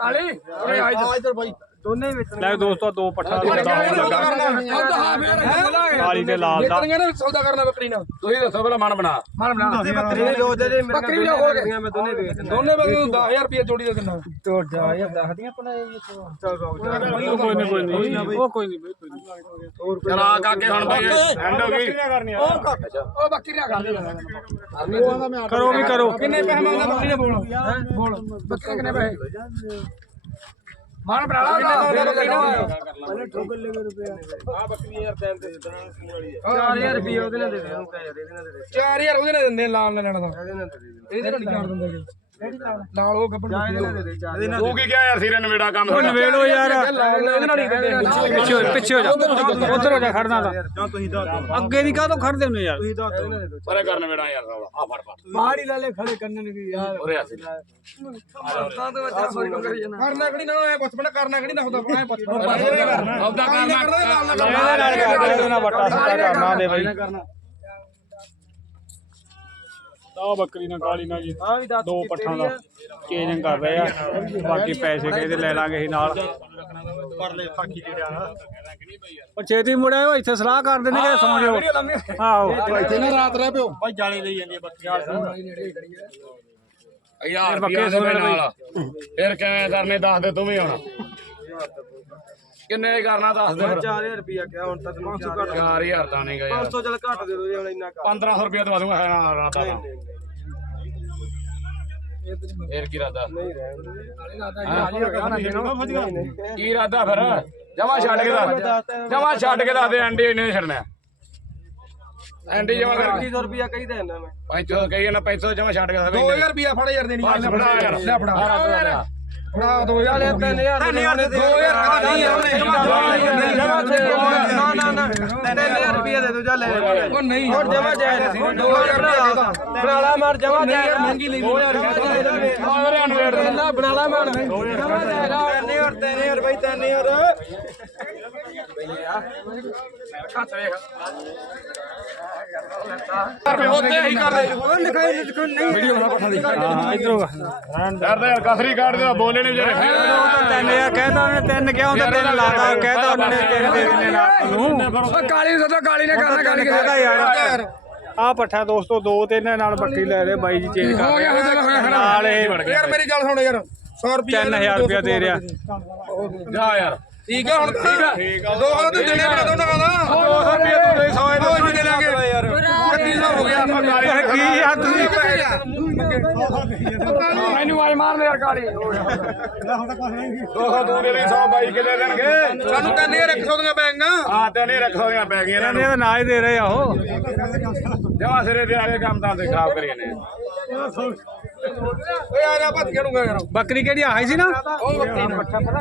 ਕਾਲੀ। ਉਰੇ ਆ ਇੱਧਰ ਬਾਈ। ਦੋਨੇ ਵੇਚਣ ਲੈ ਦੋਸਤੋ ਦੋ ਪੱਠਾ ਦੇ ਸੌਦਾ ਲੱਗਾ ਕਰਨਾ ਹਾਂ ਫੇਰ ਕਾਲੀ ਤੇ ਲਾਲ ਦਾ। ਵੇਚਣਗੇ ਨਾ ਸੌਦਾ ਕਰਨਾ ਬੱਕਰੀ ਨਾਲ। ਤੁਸੀਂ ਦੱਸੋ ਪਹਿਲਾਂ ਮਨ ਬਣਾ। ਮਨ ਬਣਾ। ਬੱਕਰੀ ਦੋ ਦੇ ਦੇ ਮੇਰੇ ਬੱਕਰੀ ਨਾ ਹੋ ਗਏ ਮੈਂ ਦੋਨੇ ਵੇਚ ਦੋਨੇ ਬੱਕਰੀ ਨੂੰ 10000 ਰੁਪਏ ਜੋੜੀ ਦਾ ਕਿੰਨਾ ਤੋੜ ਜਾ ਯਾਰ ਦੱਸਦੀਆਂ ਪਣਾ ਇਹ ਚੱਲ ਉਹ ਕੋਈ ਨਹੀਂ ਕੋਈ ਨਹੀਂ ਉਹ ਕੋਈ ਨਹੀਂ ਬਈ। ਕੋਈ ਨਹੀਂ ਚਲਾ ਕਾਕੇ ਹੁਣ ਬਾਈ ਐਂਡ ਹੋ ਗਈ। ਉਹ ਬੱਕਰੀ ਨਾ। ਕਰ ਕਰੋ ਵੀ ਕਰੋ। ਕਿੰਨੇ ਪੈਸੇ ਮੰਗਦਾ ਬੱਕਰੀ ਨੇ ਬੋਲ। ਬੋਲ। ਬੱਕਰੀ ਕਿੰਨੇ ਪੈਸੇ? ਮਨ ਬਣਾ ਲਾ ਬੱਕਰੀ ਨਾ ਆ ਬੱਕਰੀ ਯਾਰ ਦਿਨ ਤੇ 4000 ਰੁਪਏ ਉਹਦੇ ਨਾਲ ਦੇ ਦੇ ਉਹਨੂੰ ਕਹਿ ਯਾਰ ਇਹਦੇ ਨਾਲ ਦੇ ਦੇ। 4000 ਉਹਦੇ ਨਾਲ ਦਿੰਦੇ ਲਾਲ ਨੇ ਲੈਣਾ ਤਾਂ। ਇਹਦੇ ਨਾਲ ਦੇ ਦੇ ਇਹਦੇ ਨਾਲ ਨਹੀਂ ਕਰ ਦਿੰਦੇ ਉਹ ਇਹਦੇ ਨਾਲ ਦੇ ਦੇ ਚਾਰ ਤੂੰ ਕੀ ਕਿਹਾ ਯਾਰ ਸਿਰੇ ਨਵੇੜਾ ਕੰਮ। ਉਹ ਨਵੇੜੋ ਯਾਰ। ਇਹਦੇ ਨਾਲ ਪਿੱਛੇ ਹੋ- ਪਿੱਛੇ ਹੋ ਜਾ ਉਧਰ ਹੋ ਜਾ ਖੜਨਾ ਤਾਂ। ਜਾਂ। ਤੁਸੀਂ ਦੱਸ ਅੱਗੇ ਦੀ ਕਾਹਤੋਂ ਖੜਦੇ ਹੁੰਦੇ ਯਾਰ? ਪਰੇ ਕਰ ਨਵੇੜਾ ਯਾਰ ਆ ਫੜ ਫੜ। ਮਾੜੀ ਲਾਲੇ ਖੜੇ ਕੰਨ ਨੇ ਵੀ ਯਾਰ। ਉਰੇ ਆ ਸਿਰੇ ਕਰਨਾ ਕਿਹੜੀ ਨਾ ਇਹ ਬਚਪਨ ਕਰਨਾ ਕਿਹੜੀ ਨਾ ਹੁੰਦਾ ਐ ਬਚਪਨ ਆਪਦਾ ਕੰਮ ਆ। ਇਹਦੇ ਨਾਲ ਕਰਦੇ ਨਾ ਵੱਟਾ ਸਿੱਧਾ ਕਰਨਾ। ਦੇ ਬਈ। ਤਾਂ ਬੱਕਰੀ ਨਾਲ ਕਾਲੀ ਨਾਲ ਜੀ। ਆ ਵੀ ਦੱਸ ਦੋ ਪੱਠਾਂ ਦਾ ਚੇਂਜ ਕਰ ਰਹੇ ਆ। ਬਾਕੀ ਪੈਸੇ ਕਹਿੰਦੇ ਲੈ ਲਾਂਗੇ ਅਸੀਂ ਨਾਲ। ਪਰਲੇ ਫਾਕੀ ਜਿਹੜਾ ਉਹ ਛੇਤੀ ਮੁੜਿਆ ਇੱਥੇ ਸਲਾਹ ਕਰਦੇ ਨੇ ਕਿ ਸੌਂ ਜਾਓ ਆਹੋ। ਇੱਥੇ ਨਾ ਰਾਤ ਰਹਿ ਪਿਓ। ਭਾਈ ਜਾਲੇ ਲਈ ਜਾਂਦੀ ਆ ਬੱਕਰੀ ਯਾਰ ਬੱਕੇ ਸੋਨੇ ਨਾਲ। ਫਿਰ ਕਿਵੇਂ ਕਰਨੇ ਦੱਸ ਦੇ ਤੂੰ ਵੀ ਹੁਣ ਕਿੰਨੇ ਕਰਨਾ ਦੱਸ ਦੇ ਫਿਰ। 4000 ਰੁਪਿਆ ਕਿਹਾ ਹੁਣ ਤਾਂ ਤੈਨੂੰ 500 ਘੱਟ 4000 ਤਾਂ ਨਹੀਂ ਗਾ ਯਾਰ। 500 ਚੱਲ ਘੱਟ ਦੇ ਦੋ ਜੇ ਹੁਣ ਇੰਨਾ ਕਰ 1500 ਰੁਪਏ ਦਵਾ ਦੂੰਗਾ ਹੈ ਨਾ ਰਾਤ ਦਾ। ਫਿਰ ਕੀ ਰਾਦਾ ਨਹੀਂ ਰਹਿਣ ਦੇ। ਕੀ ਇਰਾਦਾ ਫਿਰ? ਜਮਾ ਛੱਡ ਕੇ ਦੱਸ ਜਮਾ ਛੱਡ ਕੇ ਦੱਸ ਦੇ ਐਂਡੀ ਇਹਨੇ ਛੱਡਣਾ। ਐਂਡੀ ਜਮਾ ਕਰਕੇ 3500 ਰੁਪਿਆ ਕਹੀਦਾ ਇਹਨਾਂ ਮੈਂ। ਪੈਂਚੋ ਕਹੀ ਨਾ ਪੈਂਚੋ ਜਮਾ ਛੱਡ ਕੇ ਦੱਸ 2000 ਰੁਪਿਆ ਫੜ ਯਾਰ ਦੇਣੀ ਫੜਾ ਯਾਰ। ਲੈ ਫੜਾ। ਫੜਾ ਫੜਾ 2000 3000 ਦੇ 2000 ਨਾ ਨਾ ਨਾ 3000 ਰੁਪਿਆ ਦੇ ਦੋ ਜਾ ਲੈ। ਉਹ ਨਹੀਂ। ਹੋਰ ਜਮਾ ਜਾਇਜ਼ 2000 ਰੁਪਿਆ ਬਣਾ ਲਾ ਮਾਰ ਜਮਾ ਜਾਇਜ਼ ਮਹਿੰਗੀ ਲਈ 2000 ਮੇਰੇ ਅਨਵੇੜ ਦੇ ਨਾ ਬਣਾ ਲਾ ਮਾਰ। ਜਮਾ ਜਾਇਜ਼ 3000 3000 ਬਾਈ 3000 ਵੀਡੀਓ ਬਣਾ ਪਠਾ ਦੀ ਹਾਂ ਇਧਰੋਂ ਕਰਦੇ ਯਾਰ ਕਸਰੀ ਕਾਟ ਦੇ ਬੋਲੇ ਨਹੀਂ ਵਿਚਾਰੇ ਤਾਂ ਤਿੰਨ ਯਾਰ ਕਹਿਤਾ ਉਹਨੇ ਤਿੰਨ ਕਿਹਾ ਹੁੰਦਾ ਤਿੰਨ ਲਾਤਾ ਕਹਿਤਾ ਉਹਨਾਂ ਨੇ ਤਿੰਨ ਦੇ ਦਿੰਦੇ ਨਾਲ ਨੂੰ ਉਹ ਕਾਲੀ ਨੂੰ ਸੱਦਾ ਕਾਲੀ ਨੇ ਕਰਨਾ ਕਾਲੀ ਕਹਿਦਾ ਯਾਰ ਆ ਪੱਠਾ ਦੋਸਤੋ ਦੋ ਤੇ ਇਹਨਾਂ ਨਾਲ ਬੱਕਰੀ ਲੈ ਰਹੇ। ਬਾਈ ਜੀ ਚੇਂਜ ਕਰ ਰਹੇ ਨਾਲ ਇਹ ਯਾਰ ਮੇਰੀ ਗੱਲ ਸੁਣ ਯਾਰ 100 ਰੁਪਏ 3000 ਰੁਪਇਆ ਦੇ ਰਿਹਾ ਜਾ ਯਾਰ। ਠੀਕ ਆ ਹੁਣ ਠੀਕ ਆ। ਦੋ ਤੇ ਦੇਣੇ ਬਣਾ ਦੋਨਾਂ ਦਾ 200 ਰੁਪਏ ਤੂੰ ਦੇ 100 ਉਹ ਵੀ ਦੇ ਦਾਂਗੇ ਯਾਰ 3100 ਹੋ ਗਿਆ। ਆਪਾਂ ਕਾਲੀ ਇਹ ਕੀ ਆ ਤੁਸੀਂ? ਮੈਨੂੰ ਆਈ ਮਾਰਨੇ ਯਾਰ ਕਾਲੀ 200 ਤੂੰ ਦੇ ਲਈ 100 ਬਾਈ ਕੇ ਦੇ ਦੇਣਗੇ। ਸਾਨੂੰ ਕਹਿੰਦੇ ਯਾਰ 100 ਦੀਆਂ ਬੈਗਾਂ ਹਾਂ ਤੇ ਨਹੀਂ ਰੱਖੋ ਦੀਆਂ ਪੈ ਗਈਆਂ ਇਹਨਾਂ ਇਹਨੇ ਤਾਂ ਨਾ। ਹੀ ਦੇ ਰਹੇ ਆ ਉਹ। ਨੂੰ ਜਮਾ ਸਿਰੇ ਤੇ ਆਲੇ ਕੰਮ ਤਾਂ ਤੇ ਖਰਾਬ ਕਰੀ ਨੇ। ਓਏ ਆ ਜਾ ਭੱਜ ਖੜੂਗਾ ਯਾਰ ਬੱਕਰੀ ਕਿਹੜੀ ਆਈ ਸੀ ਨਾ? ਉਹ ਬੱਕਰੀ ਨੇ। ਪੱਠਾ ਪਤਾ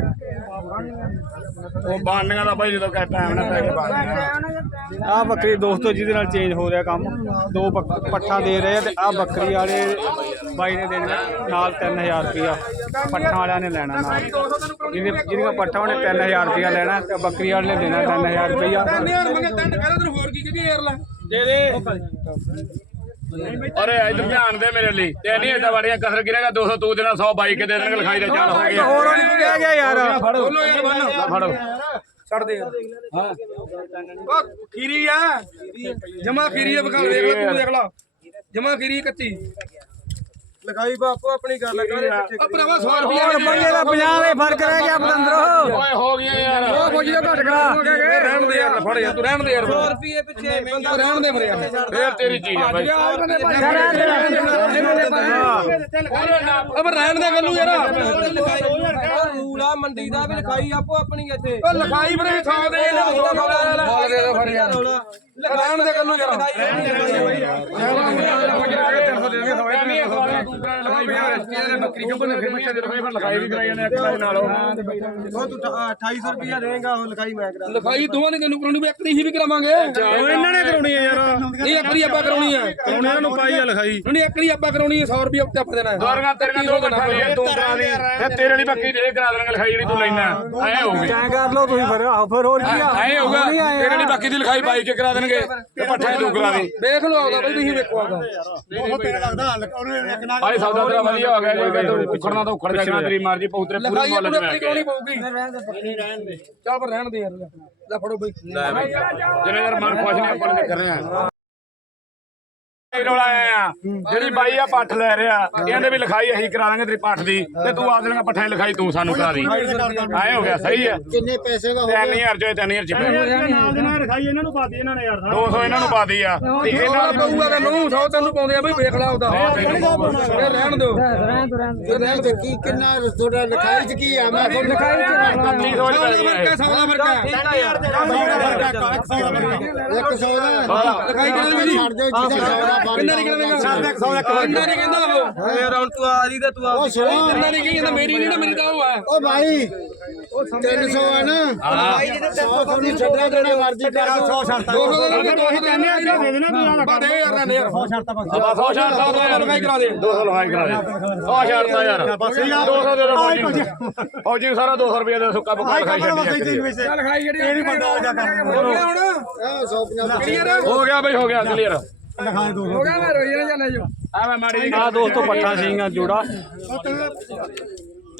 ਉਹ ਬਾਣੀਆਂ ਦਾ ਬਾਈ ਜਦੋਂ ਕਹਿ ਟਾਈਮ ਨਾ ਪੈ ਗਿਆ ਆ। ਬੱਕਰੀ ਦੋਸਤੋ ਜਿਹਦੇ ਨਾਲ ਚੇਂਜ ਹੋ ਰਿਹਾ ਕੰਮ। ਦੋ ਪੱਠਾ ਦੇ ਰਹੇ ਆ ਤੇ ਆ ਬੱਕਰੀ ਵਾਲੇ ਬਾਈ ਨੇ ਦੇਣਾ ਨਾਲ 3000 ਰੁਪਇਆ। ਪੱਠਾਂ ਵਾਲਿਆਂ ਨੇ ਲੈਣਾ ਨਾਲ। ਜਿਹਦੇ ਜਿਹਦੀਆਂ ਪੱਠਾ ਉਹਨੇ 3000 ਰੁਪਇਆ ਲੈਣਾ ਤੇ ਬੱਕਰੀ ਵਾਲੇ ਨੇ ਦੇਣਾ 3000 ਰੁਪਇਆ। ਤਿੰਨ ਯਾਰ ਮੰਗੇ ਤਿੰਨ ਕਹਿੰਦਾ ਤੈਨੂੰ ਹੋਰ ਕੀ ਕਹਦੀ ਯਾਰ ਲੈ। ਦੇ ਦੇ। ਅਰੇ ਇਧਰ ਧਿਆਨ ਦੇ ਮੇਰੇ ਲਈ। ਤੇ ਨਹੀਂ ਏਦਾਂ ਬੜੀਆਂ ਕਸਰ ਗਿਰੇਗਾ 200 ਤੂੰ ਦੇਣਾ 100 ਬਾਈ ਕੇ ਦੇ ਦੇਣਗੇ ਲਿਖਾਈ ਦਾ ਚੱਲ ਹੋ ਗਿਆ ਹੋਰ ਨਹੀਂ ਰਹਿ ਗਿਆ ਯਾਰ? ਬੋਲੋ ਯਾਰ ਬੰਨ। ਫੜੋ। ਛੱਡ ਦੇ। ਹਾਂ। ਉਹ ਖੀਰੀ ਆ। ਜਮਾ ਖੀਰੀ ਆ ਬਖਾ ਦੇਖ ਲੈ ਤੂੰ ਦੇਖ ਲੈ। ਜਮਾ ਖੀਰੀ ਕੱਚੀ। ਲਿਖਾਈ ਬਾਪੂ ਆਪਣੀ ਗੱਲ ਕਰ ਆ ਭਰਾਵਾ 100 ਰੁਪਏ ਹੋਰ ਬੰਦੇ ਦਾ 50 ਦੇ ਫ਼ਰਕ ਰਹਿ ਗਿਆ ਪਤੰਦਰੋ ਓਏ ਹੋ ਗਿਆ ਫੌਜੀ ਦਾ ਘੱਟ ਕਰਾ ਰਹਿਣ ਦੇ ਯਾਰ ਫੜ ਯਾਰ ਤੂੰ ਰਹਿਣ ਦੇ ਯਾਰ 100 ਰੁਪਏ ਪਿੱਛੇ ਬੰਦਾ ਰਹਿਣ ਦੇ ਮਰਿਆ। ਫੇਰ ਤੇਰੀ ਚੀਜ਼ ਆ ਬਾਈ ਅਬ ਰਹਿਣ ਦੇ ਗੱਲੂ ਯਾਰ। ਰੂਲ ਆ ਮੰਡੀ ਦਾ ਵੀ ਲਿਖਾਈ ਆਪੋ ਆਪਣੀ ਇੱਥੇ। ਉਹ ਲਿਖਾਈ ਵੀਰੇ 100 ਦੇ ਇਹਨੇ ਸੌ ਦੇ ਦੇ ਫੜ ਯਾਰ ਰਹਿਣ ਦੇ ਗੱਲੂ ਯਾਰ ਬੱਕਰੀ ਕਿਉਂ ਬਣੇ ਫਿਰ ਬੱਚੇ ਦੇ ਲਿਖਾਈ ਵੀ ਕਰਾਈ ਜਾਂਦੇ ਇੱਕ ਨਾਲ ਉਹ ਤੂੰ 2800 ਰੁਪਏ ਦੇਂਗਾ ਉਹ ਲਿਖਾਈ ਮੈਂ ਕਰਾ ਲਿਖਾਈ ਦੋਵਾਂ ਨੇ ਤੈਨੂੰ ਕਰਾਉਣੀ ਵੀ ਇੱਕ ਦੀ ਹੀ ਵੀ ਕਰਾਵਾਂਗੇ ਇਹਨਾਂ ਨੇ ਕਰਾਉਣੀ ਹੈ ਯਾਰ ਨਹੀਂ ਇੱਕ ਦੀ ਆਪਾਂ ਕਰਾਉਣੀ ਆ ਕਰਾਉਣੀ ਨੂੰ ਪਾਈ ਆ ਲਿਖਾਈ ਨਹੀਂ ਇੱਕ ਦੀ ਆਪਾਂ ਕਰਾਉਣੀ ਹੈ 100 ਰੁਪਏ ਉੱਤੇ ਆਪਾਂ ਦੇਣਾ ਹੈ ਦੋਰੀਆਂ ਤੇਰੀਆਂ ਦੋ ਇਕੱਠਾ ਹੋਈਆਂ ਤੂੰ ਕਰਾ ਦੇ ਇਹ ਤੇਰੇ ਵਾਲੀ ਬੱਕਰੀ ਦੇ ਕਰਾ ਦੇਣਗੇ ਲਿਖਾਈ ਜਿਹੜੀ ਤੂੰ ਲੈਣਾ ਐ ਹੋਊਗੀ ਕਿਆ ਕਰ ਲੋ ਤੁਸੀਂ ਫਿਰ ਫਿਰ ਹੋਰ ਕੀ ਆ ਐ ਹੋਊਗਾ ਤੇਰੇ ਵਾਲੀ ਬੱਕਰੀ ਦੀ ਲਿਖਾਈ ਬਾਈ ਕੇ ਕਰਾ ਦੇਣਗੇ ਦੇਣਗੇ। ਤੇ ਪੱਠਾ ਕਰਾ ਦੇ ਵੇਖ ਲਓ ਆਪਦਾ ਬਈ ਤੁਸੀਂ ਵੇਖੋ ਆਪਦਾ। ਆਏ ਸੌਦਾ ਤੇਰਾ ਵਧੀਆ ਹੋ ਗਿਆ ਜੇ ਕਹਿੰਦਾ ਉਖੜਨਾ ਤਾਂ ਉਖੜ ਜਾਣਾ ਤੇਰੀ ਮਰਜ਼ੀ ਪਉਤਰੇ ਪੂਰੇ ਲਿਖਾਈ ਮੁੱਲ ਆਪਣੀ ਚ ਆਪਣੀ ਮੈਂ ਕਰਾਉਣੀ ਪਊਗੀ? ਚੱਲ ਪਰ ਰਹਿਣ ਦੇ ਯਾਰ ਲੈ ਫੜੋ ਬਈ। ਜਿੰਨੇ ਯਾਰ ਮਨ ਖੁਸ਼ ਨਹੀਂ ਆਪਾਂ ਨੇ ਕਰ ਰਹੇ ਆ। ਰੋਲਾ ਆ। ਜਿਹੜੀ ਬਾਈ ਆ ਪੱਠ ਲੈ ਰਿਹਾ। ਇਹਨੇ ਵੀ ਲਿਖਾਈ ਅਸੀਂ ਕਰਾ ਦਾਂਗੇ ਤੇਰੀ ਪੱਠ ਦੀ। ਤੇ ਤੂੰ ਆਪ ਦੀਆਂ ਪੱਠਾਂ ਦੀ ਲਿਖਾਈ ਤੂੰ ਸਾਨੂੰ ਕਰਾ ਦੀ। ਆਏ ਹੋ ਗਿਆ ਸਹੀ ਹੈ ਕਿੰਨੇ ਪੈਸੇ ਦਾ 3000 ਚੋਂ 3000 ਚ ਪੈ ਰਖਾਈ ਇਹਨਾਂ ਨੂੰ ਪਾਤੀ ਇਹਨਾਂ ਨੇ ਯਾਰ 200 ਇਹਨਾਂ ਨੂੰ ਪਾ ਦੀ ਆ। ਤੇ ਇਹਨਾਂ ਇਹਨਾਂ ਪਊਗਾ ਤਾਂ ਨੂੰ ਸੌ ਤੈਨੂੰ ਪਾਉਂਦੇ ਆ ਬਈ ਵੇਖ ਲੈ ਉਹਦਾ। ਰਹਿਣ ਦਿਓ ਰਹਿਣ ਦੇ। ਕੀ ਕਿੰਨਾ ਤੁਹਾਡਾ ਲਿਖਾਈ ਚ ਕੀ ਆ? ਮੈਂ ਤੁਹਾਨੂੰ ਲਿਖਾਈ ਸੌ ਸੌ ਦਾ ਰੁਪਏ ਫ਼ਰਕ ਹੈ ਸੌ ਦਾ ਫ਼ਰਕ ਹੈ ਇੱਕ ਸੌ ਦਾ ਲਿਖਾਈ ਕਿਹਨਾਂ ਦੀ ਛੱਡ ਦਿਓ ਜਿਹਦਾ ਸੌ ਦਾ। ਫ਼ਰਕ ਕਿੰਨਾ ਨਹੀਂ ਕਿਹਨਾਂ ਦਾ ਸੌ ਦਾ ਕਿੰਨਾ ਨਹੀਂ ਕਹਿੰਦਾ ਉਹ? ਯਾਰ ਹੁਣ ਤੂੰ ਆ ਰਹੀ ਤੇ ਤੂੰ ਉਹ ਸੌ ਕਿੰਨਾ ਨਹੀਂ ਕਹਿੰਦਾ ਮੇਰੀ ਨਹੀਂ ਨਾ ਮੇਰੀ ਤਾਂ ਉਹ ਹੈ ਉਹ ਭਾਈ 300 ਹੈ ਨਾ। ਹਾਂ। ਸੌ ਤੁਹਾਨੂੰ ਛੱਡਣਾ ਜਿਹੜਾ ਮਰਜ਼ੀ ਕਰ ਦੋ 200 ਦਾ ਲੱਗੇ 200 ਦਾ ਨਹੀਂ ਦੇ ਦੇਣਾ ਤੂੰ ਬਾ ਦੇ ਯਾਰ ਰਹਿਣ ਯਾਰ ਆਪਾਂ 100 ਛੱਡਦਾ ਸੌ ਦਾ ਲਿਖਾਈ ਕਰਾ ਦੇ। 200 ਲਗਾਈ ਕਰਾ ਦੇ। 100 ਛੱਡਦਾ ਯਾਰ। 200 ਦੇ ਦੋ ਫੌਜੀ ਨੂੰ। ਨੂੰ ਸਾਰਾ 200 ਰੁਪਏ ਦਾ ਸੁੱਕਾ ਬੁੱਕਾ ਲਿਖਾਈ ਛੱਡੀ ਆ ਚੱਲ ਲਿਖਾਈ ਜਿਹੜੀ ਇਹ ਨਹੀਂ ਬੰਦਾ ਹੋ ਜਾ ਕੰਮ ਹੋ ਗਿਆ ਹੁਣ? ਇਹ 150 ਕਲੀਅਰ ਹੋ ਗਿਆ ਬਈ ਹੋ ਗਿਆ ਕਲੀਅਰ। ਹੋ ਗਿਆ ਮੈਂ ਰੋਈ ਨਾ ਜਾਣਾ ਜੋ। ਆ ਮੈਂ ਮਾੜੀ ਆ ਦੋਸਤੋ ਪੱਠਾ ਸਿੰਘਾਂ ਜੋੜਾ।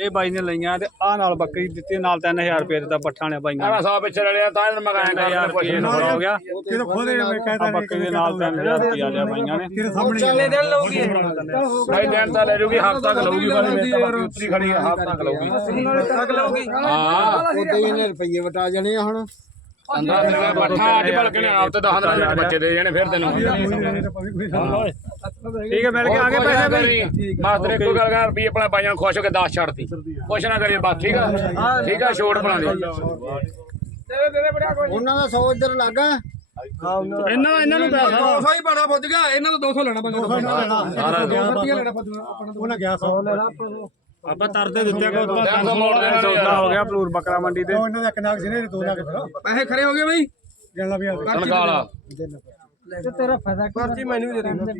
ਇਹ ਬਾਈ ਨੇ ਲਈਆਂ ਤੇ ਆ ਨਾਲ ਬੱਕਰੀ ਦਿੱਤੀ ਨਾਲ 3000 ਰੁਪਏ ਦਿੱਤਾ ਪੱਠਾਂ ਨੇ ਬਾਈਆਂ ਆ 100 ਪਿੱਛੇ ਰਲਿਆ ਤਾਂ ਇਹਨੂੰ ਮਗਾਇਆ ਕਰ ਯਾਰ ਪੁੱਛ ਹੋ ਗਿਆ। ਕਿਦੋਂ ਖੋਦੇ ਮੈਂ ਕਹਿੰਦਾ ਬੱਕਰੀ ਦੇ ਨਾਲ 3000 ਰੁਪਏ ਲਿਆ ਬਾਈਆਂ ਨੇ। ਚੱਲੇ ਦਿਨ ਲਊਗੀ। ਭਾਈ ਦਿਨ ਤਾਂ ਲੈ ਜੂਗੀ ਹਫਤਾ ਕ ਲਊਗੀ ਪਰ ਮੇਰੇ ਤਾਂ ਬਾਕੀ ਉੱਤਰੀ ਖੜੀ ਹੈ ਹਫਤਾ ਕ ਲਊਗੀ। ਤੱਕ ਲਊਗੀ। ਹਾਂ ਉਦੋਂ ਹੀ ਇਹਨੇ ਰੁਪਈਏ ਵਟਾ ਜਾਣੇ ਆ ਹੁਣ। ਅੰਦਰ ਤੇਰੇ ਬੱਠਾ ਅੱਜ ਬਲਕੇ ਨੇ ਆਪ ਤੇ 10 ਦਿਨਾਂ ਦੇ ਬੱਚੇ ਦੇ ਜਾਣੇ ਫਿਰ ਤੈਨੂੰ ਠੀਕ ਹੈ ਮਿਲ ਕੇ ਆ ਗਏ ਪੈਸੇ ਬਈ ਮਾਸਟਰ ਇੱਕੋ ਗੱਲ ਕਰ ਵੀ ਆਪਣਾ ਬਾਈਆਂ ਨੂੰ ਖੁਸ਼ ਹੋ ਕੇ 10 ਛੱਡਤੀ। ਕੁਛ ਨਾ ਕਰੀਏ ਬਸ ਠੀਕ ਆ? ਠੀਕ ਆ ਛੋਟ ਬਣਾ ਦੇ ਉਹਨਾਂ ਦਾ 100 ਇੱਧਰ ਲੱਗਾ ਇਹਨਾਂ ਇਹਨਾਂ ਨੂੰ ਪੈਸਾ 200 ਹੀ ਬੜਾ ਪੁੱਜ ਗਿਆ ਇਹਨਾਂ ਤੋਂ 200 ਲੈਣਾ ਬੰਦਾ 200 ਸਾਰਾ ਰੁਪਏ ਲੈਣਾ। ਪੁੱਜਣਾ। ਆਪਣਾ ਉਹਨਾਂ ਗਿਆ 100 ਲੈਣਾ ਆਪਾਂ ਤਰਦੇ ਦਿੱਤੇ ਕੋ ਸੌਦਾ ਹੋ ਗਿਆ ਪਲੂਰ ਬੱਕਰਾ ਮੰਡੀ ਤੇ। ਉਹਨਾਂ ਦਾ ਕਨਾਕ ਸੀ ਨੇ 2 ਲੱਖ ਪੈਸੇ ਖਰੇ ਹੋ ਗਏ ਬਈ? ਜਾਣਾ ਵੀ ਤਨਖਾਹ ਵਾਲਾ। ਤੇ ਤੇਰਾ ਫਾਇਦਾ ਕੀ ਮੈਨੂੰ ਦੇ ਦੇ।